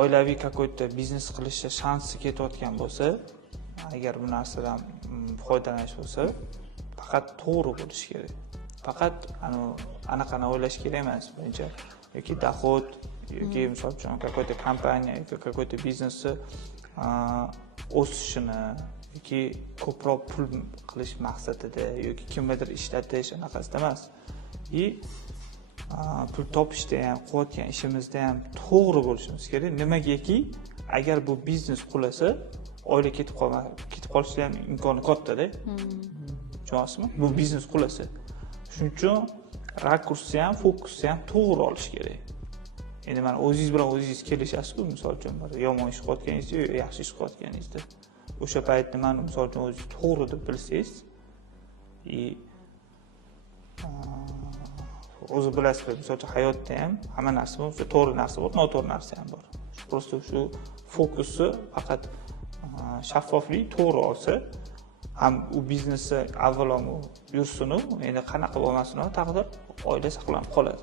oilaviy какой-то biznes qilishga shansi ketayotgan bo'lsa, agar bu narsadan foydalanish bo'lsa, faqat to'g'ri bo'lishi kerak. Faqat anaqani o'ylash kerak emas. Birinchi yoki dohod yoki misol uchun какой-то kompaniya yoki какой-то biznesni o'sishini yoki ko'proq pul qilish maqsadida yoki kimnidir ishlatish anaqasida emas. Pul topishda ham, qilayotgan ishimizda ham to'g'ri bo'lishimiz kerak. Nimagaki, agar bu biznes qulasa, oila ketib qolishi ham imkoni katta-da. Tushunasizmi? Bu biznes qulasa. Shuning uchun rakursni ham, fokusni ham to'g'ri olish kerak. Endi mana o'zingiz bilan o'zingiz kelishasiz-ku, misol uchun bir yomon ish qilayotganingizda yoki yaxshi ish qilayotganingizda. O'sha paytda mana misol uchun o'zingiz to'g'ri deb bilsangiz, o'zi bilasiz, misol uchun hayotda ham hamma narsa bor, to'g'ri narsa bor, noto'g'ri narsa ham bor. Prosta shu fokusni faqat shaffoflik to'g'ri olsa, ham u biznesni avvalo yursin, endi qanaqa bo'lmasin, taqdir oila saqlanib qoladi.